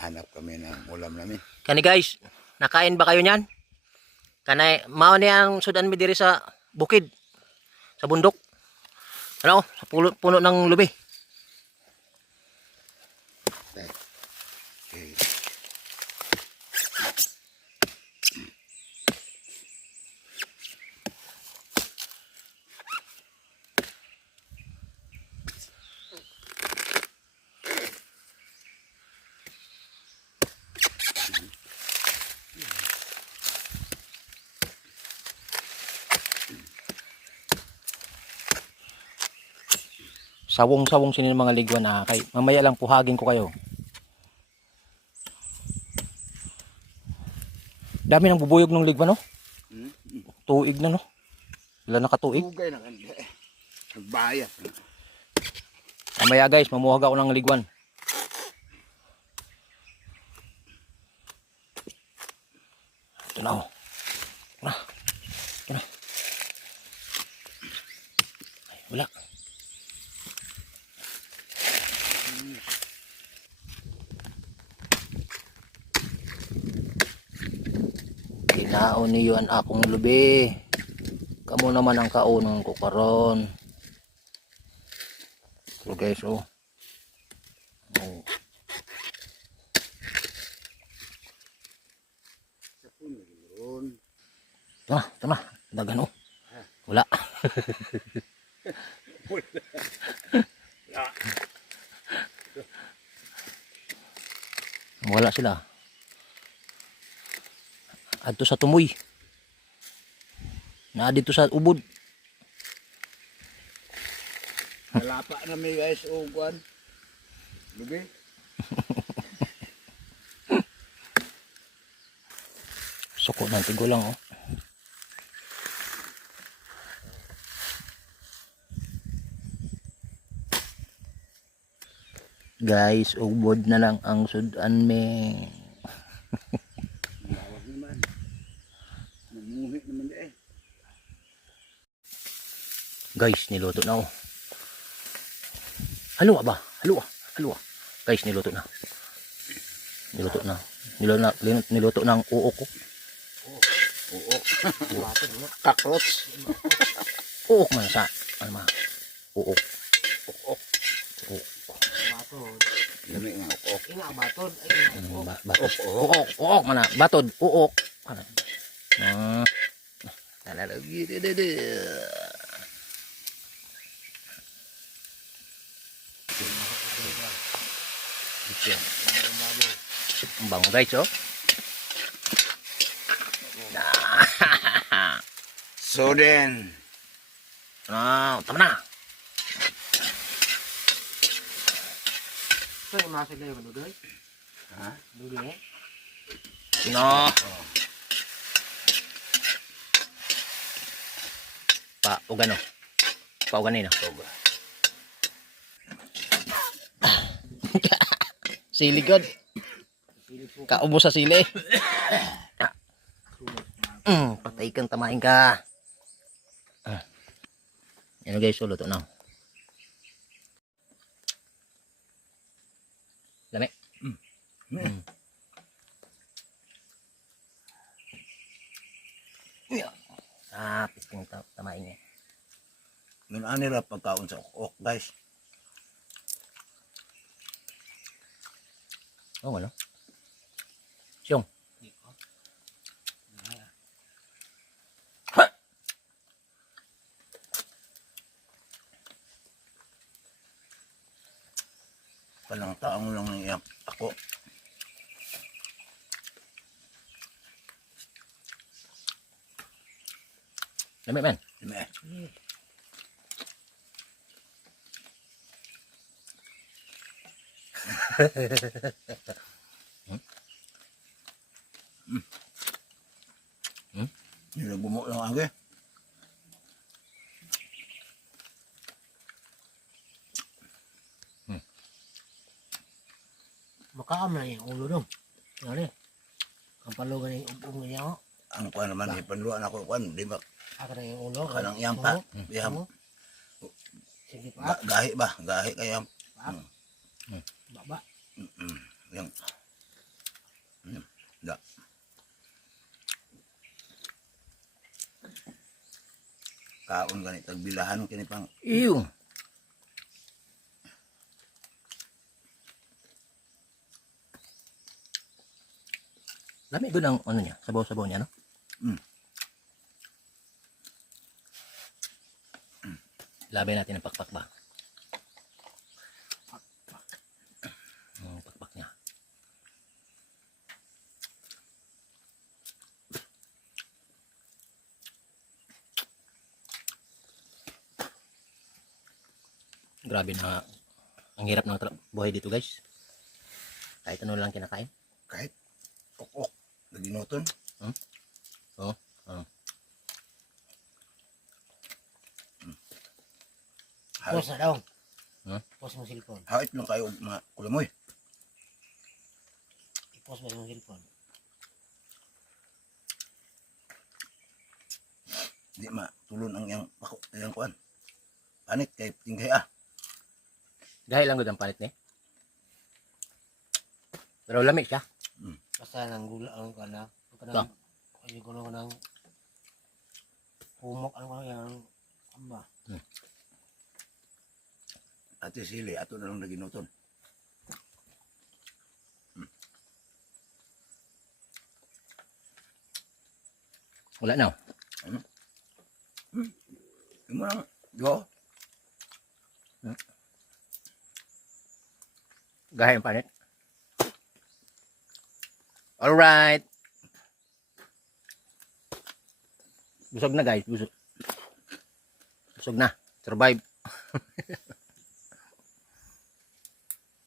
Hanap kami ng ulam namin. Kani guys, nakain ba kayo niyan? Kanay mao ni ang sudan mi diri sa bukid, sa bundok. Ano, sa puno ng lubi. Okay. Sawong-sawong sinin mga ligwan kay mamaya lang puhagin ko kayo. Dami nang bubuyog ng ligwan, no? Tuig na, no? Ilan nakatuig? Tugay na kanila. Nagbayas. Mamaya guys, mamuhag ako ng ligwan. Ito na, oh. Ito na. Ay, wala. Ginaon niyo ang akong lubi. Kamu naman ang kaunong ko karon. So guys, oh. Oh. Ito na. Dagan, oh. Wala. Wala sila. Adto sa tumoy. Na dito sa ubod. Malapa na may guys uguan. Lubi. Suko ng tigo lang, oh. Guys, ubod na lang ang sudan me. Bawag naman. Namuhi naman eh. Guys, niluto na, oh. Haluwa ba? Haluwa. Guys, niluto na. Niluto ng uok ko. Oo. Kakrots. Uok man sa. Ano ma? Uok. Lami nga uok. Batod. Batod. Uok man na. Batod. Uok. Talalagi. Ang bango guys, oh. So then. Tama na. Ito yung masig na yung noodle. Ha? Noodle eh. No. Ugano. Uganin na. Sili god. Kaubos sa sili. Patay kang tamain ka. Yan guys, luto na. Lami. Pisting tamain niya. Nun anira pagkaon sa uok guys. Oh, ano? Siyong. Palang taong lang niya ako. Lami man. Lami. Nilagumo lang ako eh. Makaam na yung ulo dong. Ano eh. Ang palugan yung ubong niya ako. Ang kuha naman ipanluan ako kuhan. Di ba? Aka na yung ulo. Kanang iyang pa. Biham. Sige pa. Gahi ba? Gahi kaya. Baba. Yung Da. Kaon ganit tagbilahan kini pang Iyo. Lami doon ang ano niya, sabaw-sabaw niya, no? Mm. Labay natin ang pakpak ba? Pakpak niya. Grabe na ang hirap ng buhay dito, guys. Kahit ano lang kinakain. kahit ok naginuton. Oh. Hawit, Pause na daw. Huh? Pause mo cellphone. hawit lang kayo og mga kulamoy. I-pause mo yung cellphone. Di matulon ang yang pako yang kuan. Panit kay tingkay Dahil lang ang palit ni. Pero lamig siya. Basta nang gula ang kana. Ito. Ano ko nang humok ano ko yang amba. Ate sili ato na lang naginuton. Wala na. Imo lang yo. Gahit ang panit. Alright. Busog na, guys. Busog na. Survive.